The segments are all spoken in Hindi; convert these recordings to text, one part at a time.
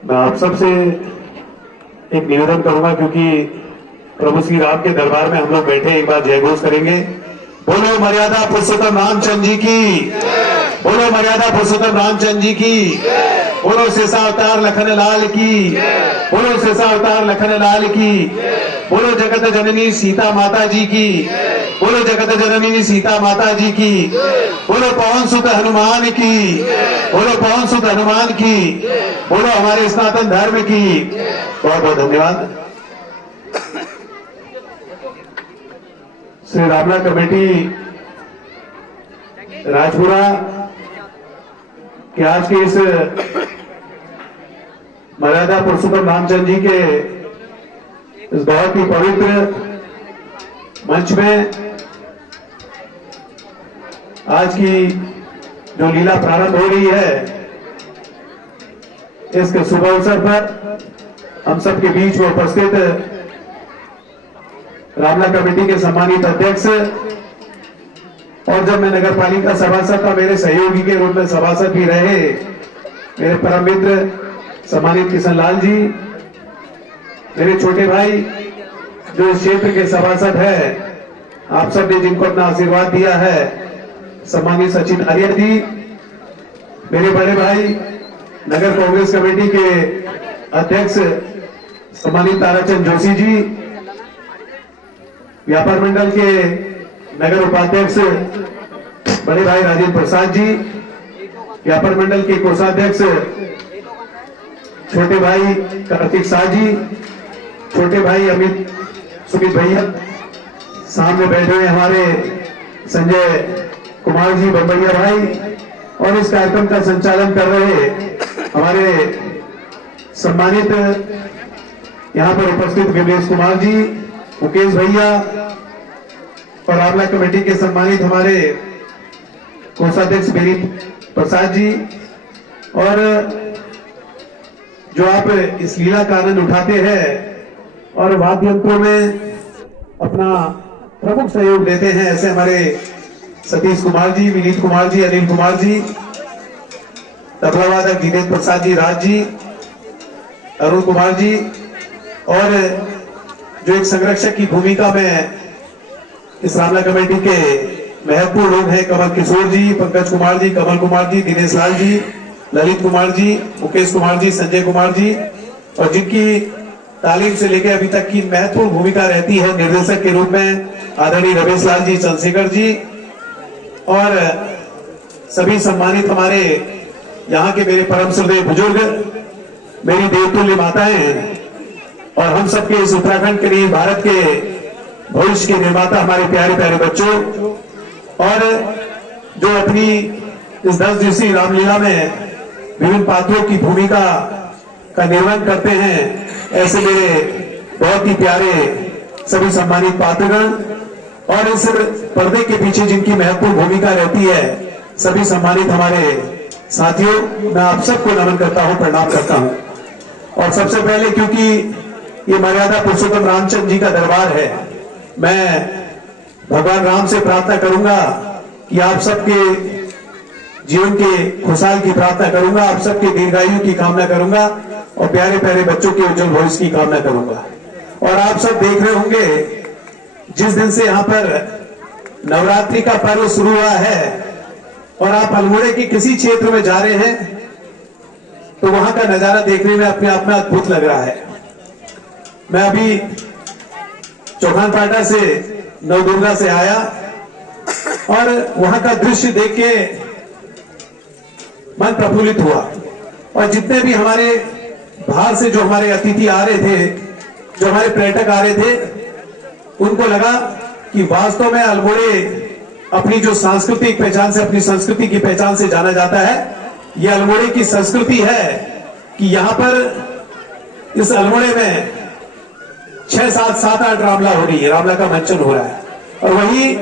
मैं आप सबसे एक निवेदन करूंगा, क्योंकि प्रभु श्री राम के दरबार में हम लोग बैठे, एक बार जय घोष करेंगे। बोलो मर्यादा पुरुषोत्तम रामचंद्र जी की, बोलो मर्यादा पुरुषोत्तम रामचंद्र जी की, बोलो शेषा अवतार लखन लाल की, बोलो शेषा अवतार लखन लाल की, बोलो जगत जननी सीता माता जी की, बोलो जगत जननी सीता माता जी की, बोलो पवन सुत हनुमान की, बोलो पवन सुत हनुमान की, बोलो हमारे सनातन धर्म की। बहुत बहुत धन्यवाद। श्री रामला कमेटी राजपुरा के आज के इस मर्यादा पुरुषोत्तम रामचंद्र जी के इस बहुत ही पवित्र मंच में आज की जो लीला प्रारंभ हो रही है, इसके शुभ अवसर पर हम सबके बीच में उपस्थित रामला कमेटी के सम्मानित अध्यक्ष और जब मैं नगर पालिका सभासद था, मेरे सहयोगी के रूप में सभासद भी रहे, मेरे परम मित्र सम्मानित किशन लाल जी, मेरे छोटे भाई जो इस क्षेत्र के सभासद है, आप सब ने जिनको अपना आशीर्वाद दिया है, सम्मानित सचिन आर्य जी, मेरे बड़े भाई नगर कांग्रेस कमेटी के अध्यक्ष सम्मानित ताराचंद जोशी जी, व्यापार मंडल के नगर उपाध्यक्ष बड़े भाई राजेंद्र प्रसाद जी, व्यापार मंडल के कोषाध्यक्ष छोटे भाई कार्तिक शाह जी, छोटे भाई अमित सुमित भैया, सामने बैठे हुए हमारे संजय कुमार जी बम्बैया भाई, और इस कार्यक्रम का संचालन कर रहे हमारे सम्मानित यहां पर उपस्थित विमलेश कुमार जी, मुकेश भैया, और रामला कमेटी के सम्मानित हमारे कोषाध्यक्ष बेरी प्रसाद जी, और जो आप इस लीला का आनंद उठाते हैं और वाद्य यंत्रों में अपना प्रमुख सहयोग देते हैं, ऐसे हमारे सतीश कुमार जी, विनीत कुमार जी, अनिल कुमार जी, तबला वादक जितेंद्र प्रसाद जी, राज जी, अरुण कुमार जी, और जो एक संरक्षक की भूमिका में इस रामला कमेटी के महत्वपूर्ण लोग हैं, कमल किशोर जी, पंकज कुमार जी, कमल कुमार जी, दिनेश लाल जी, ललित कुमार जी, मुकेश कुमार जी, संजय कुमार जी, और जिनकी तालीम से लेकर अभी तक की महत्वपूर्ण भूमिका रहती है निर्देशक के रूप में आदरणीय रमेश लाल जी, चंद्रशेखर जी, और सभी सम्मानित हमारे यहाँ के मेरे परम श्रद्धेय बुजुर्ग, मेरी देवतुल्य माताएं, और हम सबके इस उत्तराखंड के लिए भारत के भविष्य के निर्माता हमारे प्यारे प्यारे बच्चों, और जो अपनी इस 10 दिवसीय रामलीला में विभिन्न पात्रों की भूमिका का निर्वहन करते हैं, ऐसे मेरे बहुत ही प्यारे सभी सम्मानित पात्रगण, और इस पर्दे के पीछे जिनकी महत्वपूर्ण भूमिका रहती है, सभी सम्मानित हमारे साथियों, मैं आप सबको नमन करता हूं, प्रणाम करता हूं। और सबसे पहले, क्योंकि ये मर्यादा पुरुषोत्तम रामचंद्र जी का दरबार है, मैं भगवान राम से प्रार्थना करूंगा कि आप सबके जीवन के खुशहाल की प्रार्थना करूंगा, आप सबके दीर्घायु की कामना करूंगा, और प्यारे प्यारे बच्चों के उज्जवल भविष्य की कामना करूंगा। और आप सब देख रहे होंगे, जिस दिन से यहाँ पर नवरात्रि का पर्व शुरू हुआ है और आप अल्मोड़े के किसी क्षेत्र में जा रहे हैं, तो वहां का नजारा देखने में अपने आप में अद्भुत लग रहा है। मैं अभी चौखान पाटा से नवदुर्गा से आया, और वहां का दृश्य देख के मन प्रफुल्लित हुआ, और जितने भी हमारे बाहर से जो हमारे अतिथि आ रहे थे, जो हमारे पर्यटक आ रहे थे, उनको लगा कि वास्तव में अल्मोड़े अपनी जो सांस्कृतिक पहचान से, अपनी संस्कृति की पहचान से जाना जाता है। ये अल्मोड़े की संस्कृति है कि यहाँ पर इस अल्मोड़े में 6, 7, 8 रामला हो रही है, रामला का मंचन हो रहा है, और वही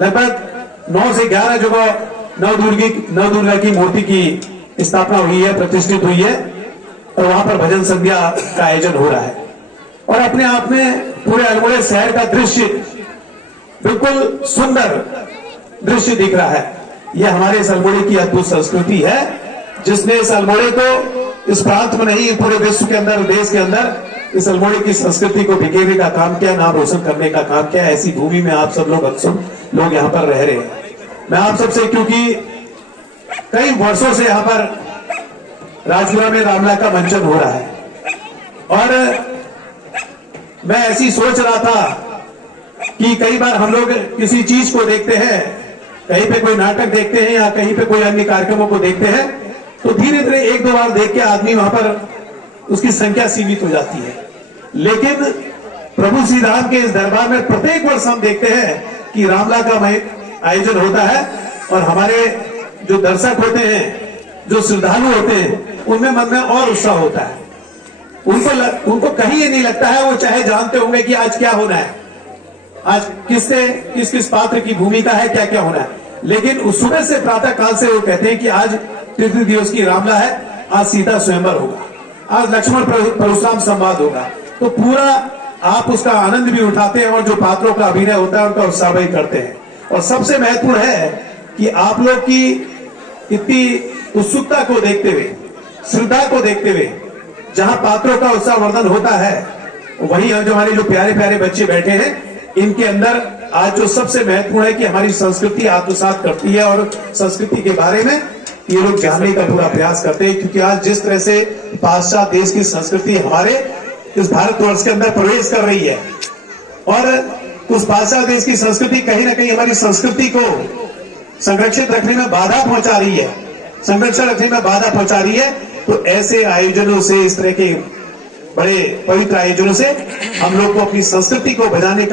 लगभग 9 से 11 जगह नवदुर्गा की मूर्ति की स्थापना हुई है, प्रतिष्ठित हुई है, और वहां पर भजन संध्या का आयोजन हो रहा है। और अपने आप में पूरे अल्मोड़े शहर का दृश्य बिल्कुल सुंदर दृश्य दिख रहा है। यह हमारे इस अल्मोड़े की अद्भुत संस्कृति है, जिसने इस अल्मोड़े को इस प्रांत में नहीं पूरे विश्व के अंदर, देश के अंदर इस अल्मोड़े की संस्कृति को बिखेरने का काम किया, नाम रोशन करने का काम किया। ऐसी भूमि में आप सब लोग यहाँ पर रह रहे हैं। मैं आप सबसे, क्योंकि कई वर्षों से यहाँ पर राजपुरा में रामला का मंचन हो रहा है और मैं ऐसी सोच रहा था कि कई बार हम लोग किसी चीज को देखते हैं, कहीं पे कोई नाटक देखते हैं या कहीं पे कोई अन्य कार्यक्रमों को देखते हैं, तो धीरे धीरे एक दो बार देख के आदमी वहां पर उसकी संख्या सीमित हो जाती है। लेकिन प्रभु श्री राम के इस दरबार में प्रत्येक वर्ष हम देखते हैं कि रामला का आयोजन होता है और हमारे जो दर्शक होते हैं, जो श्रद्धालु होते हैं, उनमें मन में और उत्साह होता है। उनको कहीं ये नहीं लगता है, वो चाहे जानते होंगे कि आज क्या होना है, आज किस पात्र की भूमिका है, क्या क्या होना है, लेकिन उस सुबह से प्रातः काल से वो कहते हैं कि आज तृतीय दिवस की रामला है, आज सीता स्वयंवर होगा, आज लक्ष्मण परशुराम संवाद होगा। तो पूरा आप उसका आनंद भी उठाते हैं और जो पात्रों का अभिनय होता है उनका उत्साह भी करते हैं। और सबसे महत्वपूर्ण है कि आप लोग की इतनी उत्सुकता को देखते हुए, श्रद्धा को देखते हुए, जहां पात्रों का उत्साहवर्धन होता है, वहीं जो हमारे जो प्यारे प्यारे बच्चे बैठे हैं, इनके अंदर आज जो सबसे महत्वपूर्ण है कि हमारी संस्कृति आत्मसात करती है और संस्कृति के बारे में ये लोग जानने का पूरा प्रयास करते हैं। क्योंकि आज जिस तरह से पाश्चात्य देश की संस्कृति हमारे इस भारतवर्ष के अंदर प्रवेश कर रही है और उस पाश्चात्य देश की संस्कृति कहीं ना कहीं हमारी संस्कृति को संरक्षित रखने में बाधा पहुंचा रही है, संरक्षण रखने में बाधा पहुंचा रही है। तो ऐसे आयोजनों से, इस तरह के बड़े पवित्र आयोजनों से हम लोग को अपनी संस्कृति को बचाने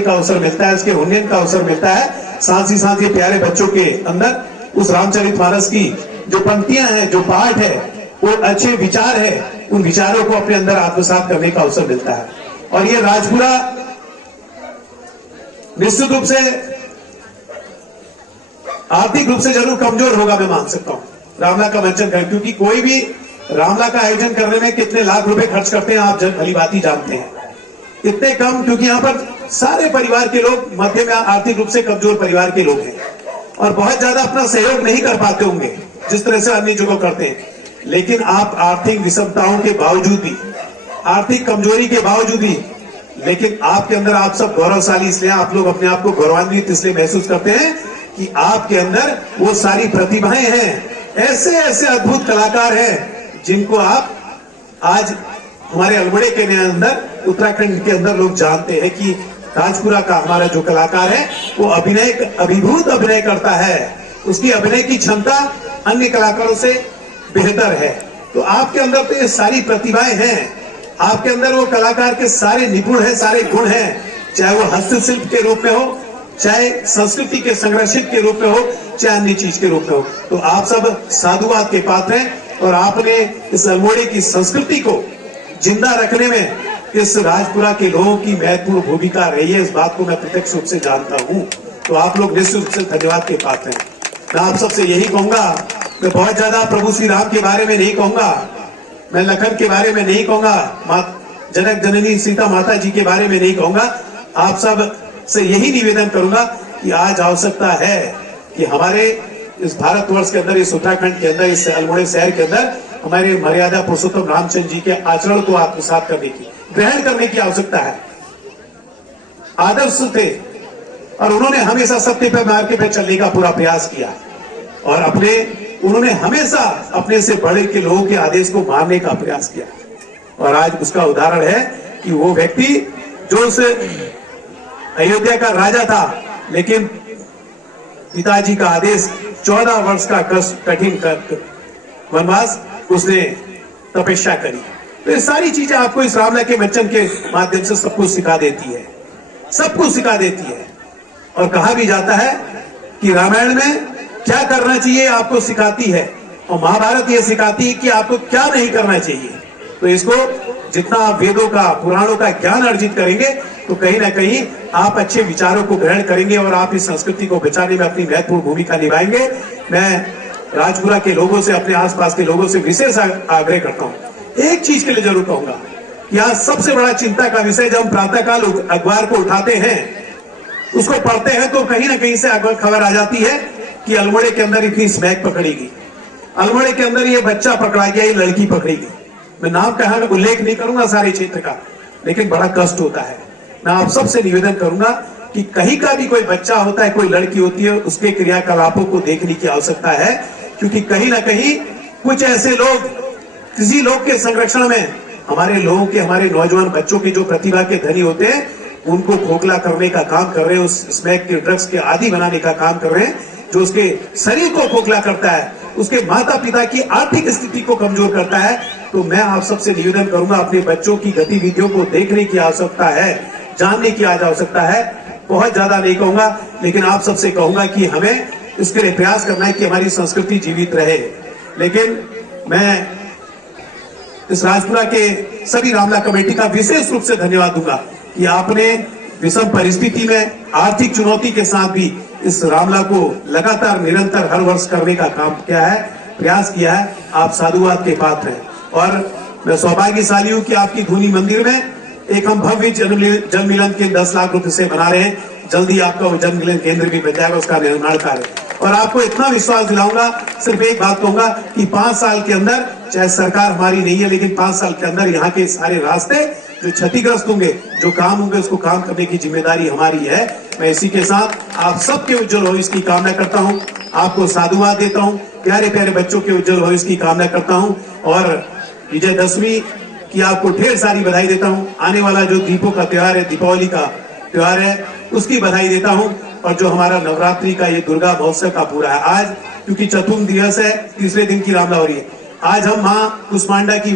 का अवसर मिलता है, उसके उन्नयन का अवसर मिलता है। साथ ही साथ ये प्यारे बच्चों के अंदर उस रामचरितमानस की जो पंक्तियां हैं, जो पाठ है, वो अच्छे विचार है, उन विचारों को अपने अंदर आत्मसात करने का अवसर मिलता है। और ये राजपुरा निश्चित रूप से आर्थिक रूप से जरूर कमजोर होगा, मैं मान सकता हूं, रामला का मंचन कर, क्योंकि कोई भी रामला का आयोजन करने में कितने लाख रुपए खर्च करते हैं आप भली बात ही जानते हैं। इतने कम, क्योंकि यहाँ पर सारे परिवार के लोग मध्यम या आर्थिक रूप से कमजोर परिवार के लोग हैं और बहुत ज्यादा अपना सहयोग नहीं कर पाते होंगे जिस तरह से अन्य जगह करते हैं। लेकिन आप आर्थिक विषमताओं के बावजूद भी, आर्थिक कमजोरी के बावजूद भी, लेकिन आपके अंदर आप सब गौरवशाली, इसलिए आप लोग अपने आप को गौरवान्वित इसलिए महसूस करते हैं कि आपके अंदर वो सारी प्रतिभाएं हैं, ऐसे ऐसे अद्भुत कलाकार हैं जिनको आप आज हमारे अल्मोड़े के अंदर, उत्तराखंड के अंदर लोग जानते हैं कि राजपुरा का हमारा जो कलाकार है वो अभिभूत अभिनय करता है, उसकी अभिनय की क्षमता अन्य कलाकारों से बेहतर है। तो आपके अंदर तो ये सारी प्रतिभाएं हैं, आपके अंदर वो कलाकार के सारे निपुण हैं, सारे गुण हैं, चाहे वो हस्तशिल्प के रूप में हो, चाहे संस्कृति के संरक्षित के रूप में हो, चाहे अन्य चीज के रूप में हो। तो आप सब साधुवाद के पात्र हैं और आपने इस अल्मोड़े की संस्कृति को जिंदा रखने में इस राजपुरा के लोगों की महत्वपूर्ण भूमिका रही है, इस बात को मैं प्रत्यक्ष रूप से जानता हूं। तो आप लोग निश्चित रूप से धन्यवाद के पात्र हैं। मैं आप सबसे यही कहूंगा, मैं बहुत ज्यादा प्रभु श्री राम के बारे में नहीं कहूंगा, मैं लखन के बारे में नहीं कहूंगा, जनक जननी सीता माता जी के बारे में नहीं कहूंगा। आप सब से यही निवेदन करूंगा कि आज आवश्यकता है कि हमारे इस भारतवर्ष के अंदर, इस उत्तराखंड के अंदर, इस अल्मोड़े शहर के अंदर हमारे मर्यादा पुरुषोत्तम रामचंद्र जी के आचरण को आत्मसात करने की, ग्रहण करने की आवश्यकता है। आदर्श थे और उन्होंने हमेशा सत्य पे, मार्ग पे चलने का पूरा प्रयास किया और उन्होंने हमेशा अपने से बड़े के लोगों के आदेश को मानने का प्रयास किया। और आज उसका उदाहरण है कि वो व्यक्ति जो उस अयोध्या का राजा था, लेकिन पिताजी का आदेश 14 वर्ष का कठिन वनवास, उसने तपस्या करी। तो ये सारी चीजें आपको इस रामला के मंचन के माध्यम से सब कुछ सिखा देती है, सब कुछ सिखा देती है। और कहा भी जाता है कि रामायण में क्या करना चाहिए आपको सिखाती है और महाभारत ये सिखाती है कि आपको क्या नहीं करना चाहिए। तो इसको जितना आप वेदों का, पुराणों का ज्ञान अर्जित करेंगे तो कहीं ना कहीं आप अच्छे विचारों को ग्रहण करेंगे और आप इस संस्कृति को बचाने में अपनी महत्वपूर्ण भूमिका निभाएंगे। मैं राजपुरा के लोगों से, अपने आसपास के लोगों से विशेष आग्रह करता हूं, एक चीज के लिए जरूर कहूंगा कि आज सबसे बड़ा चिंता का विषय, जब हम प्रातःकाल अखबार को उठाते हैं, उसको पढ़ते हैं, तो कहीं ना कहीं से खबर आ जाती है कि अल्मोड़े के अंदर इतनी स्मैक पकड़ेगी, अल्मोड़े के अंदर ये बच्चा पकड़ा गया, ये लड़की पकड़ी गई। मैं नाम का उल्लेख नहीं करूंगा सारे क्षेत्र का, लेकिन बड़ा कष्ट होता है। मैं आप सबसे निवेदन करूंगा कि कहीं का भी कोई बच्चा होता है, कोई लड़की होती है, उसके क्रियाकलापों को देखने की आवश्यकता है, क्योंकि कहीं ना कहीं कुछ ऐसे लोग किसी लोग के संरक्षण में हमारे लोगों के, हमारे नौजवान बच्चों के जो प्रतिभा के धनी होते हैं, उनको खोखला करने का काम कर रहे हैं, उस स्मैक के ड्रग्स के आदी बनाने का काम कर रहे हैं, जो उसके शरीर को खोखला करता है, उसके माता पिता की आर्थिक स्थिति को कमजोर करता है। तो मैं आप सबसे निवेदन करूंगा, अपने बच्चों की गतिविधियों को देखने की आवश्यकता है, जानने की आज आवश्यकता है। बहुत ज्यादा नहीं कहूंगा, लेकिन आप सबसे कहूंगा कि हमें इसके लिए प्रयास करना है कि हमारी संस्कृति जीवित रहे। लेकिन मैं इस राजपुरा के सभी रामला कमेटी का विशेष रूप से धन्यवाद दूंगा कि आपने विषम परिस्थिति में, आर्थिक चुनौती के साथ भी इस रामला को लगातार निरंतर हर वर्ष करने का काम किया है, प्रयास किया है। आप साधुवाद के पात्र हैं और मैं सौभाग्यशाली हूं कि आपकी धूनी मंदिर में एक हम भव्य जन्म मिलन के 10 लाख रुपए से बना रहे हैं। जल्दी आपका वो जन्म मिलन केंद्र भी बन जाएगा, उसका निर्माण कार्य। और आपको इतना विश्वास दिलाऊंगा, सिर्फ एक बात कहूंगा कि 5 साल के अंदर, चाहे सरकार हमारी नहीं है, लेकिन 5 साल के अंदर यहाँ के सारे रास्ते जो क्षतिग्रस्त होंगे, जो काम होंगे, उसको काम करने की जिम्मेदारी हमारी है। मैं इसी के साथ आप सबके उज्जवल भविष्य की कामना करता हूँ, आपको साधुवाद देता हूँ, प्यारे प्यारे बच्चों के उज्जवल भविष्य की कामना करता हूँ और विजयदशमी की आपको ढेर सारी बधाई देता हूँ। आने वाला जो दीपों का त्योहार है, दीपावली का त्योहार है, उसकी बधाई देता हूँ। और जो हमारा नवरात्रि का ये दुर्गा महोत्सव का पूरा है, आज क्योंकि चतुर्थ दिवस है, तीसरे दिन की रामला हो रही है, आज हम माँ कुष्मांडा की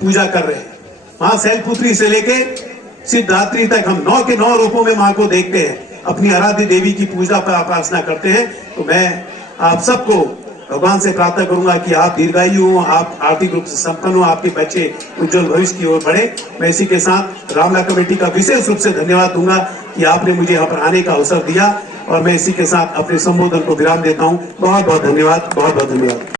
पूजा कर रहे हैं। माँ शैलपुत्री से लेके सिद्धात्री तक हम 9 के 9 रूपों में माँ को देखते हैं, अपनी आराध्य देवी की पूजा पर प्रार्थना करते हैं। तो मैं आप सबको भगवान से प्रार्थना करूंगा कि आप दीर्घायु हो, आप आर्थिक रूप से संपन्न हो, आपके बच्चे उज्जवल भविष्य की ओर बढ़े। मैं इसी के साथ रामला कमेटी का विशेष रूप से धन्यवाद दूंगा कि आपने मुझे यहाँ पर आने का अवसर दिया और मैं इसी के साथ अपने संबोधन को विराम देता हूँ। बहुत बहुत धन्यवाद, बहुत बहुत धन्यवाद।